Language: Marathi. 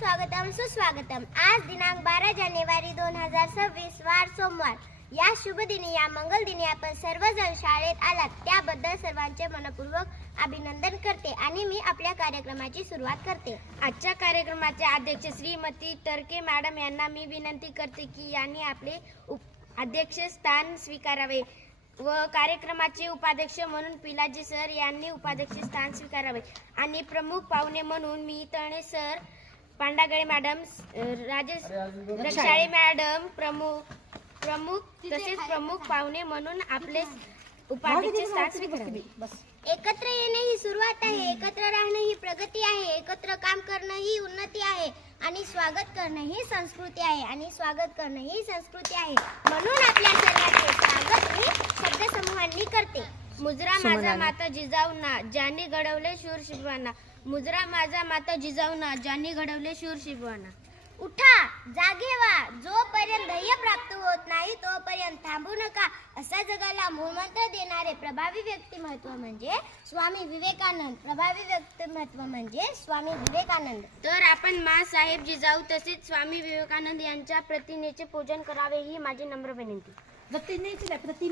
स्वागतम सुस्वागतम. आज दिनांक बारा जानेवारी दोन हजार सव्वीस वार सोमवार. या शुभ दिनी या मंगल दिनी आपण सर्वजण शाळेत आलात. त्याबद्दल सर्वांचे मनपूर्वक अभिनंदन करते आणि मी आपल्या कार्यक्रमाची सुरुवात करते. आजच्या कार्यक्रमाचे अध्यक्ष श्रीमती टर्के मॅडम यांना मी विनंती करते की यांनी आपले उप अध्यक्ष स्थान स्वीकारावे व कार्यक्रमाचे उपाध्यक्ष म्हणून पिलाजी सर यांनी उपाध्यक्ष स्थान स्वीकारावे. आणि प्रमुख पाहुणे म्हणून मी Tane sir Pandagale madam Rajesh Rakshale madam प्रमुख प्रमुख तसेच प्रमुख पाहुणे म्हणून आपले उपाध्यक्ष स्थान स्वीकारावे एकत्र येणे ही सुरुवात आहे. एकत्र राहणे ही प्रगती आहे. एकत्र काम करणं ही उन्नती आहे. आणि स्वागत करणं ही संस्कृती आहे. आणि स्वागत करणं ही संस्कृती आहे. म्हणून आपल्या सर्वांचे स्वागत मी शब्दसमूहांनी करते मुजरा माझा माता जिजाऊना ज्यांनी घडवले शूर शिवाना मुजरा माझा माता जिजाऊना ज्यांनी घडवले शूर शिवाना उठा जागे व्हा जोपर्यंत ध्येय प्राप्त होत नाही तोपर्यंत थांबू नका. असा जगाला मूळमंत्र देणारे प्रभावी व्यक्तिमत्व म्हणजे स्वामी विवेकानंद. प्रभावी व्यक्तिमत्व म्हणजे स्वामी विवेकानंद. तर आपण साहेब जिजाऊ तसेच स्वामी विवेकानंद यांच्या प्रतिमेचे पूजन करावे ही माझी नम्र विनंती. प्रतिमेची प्रतिमा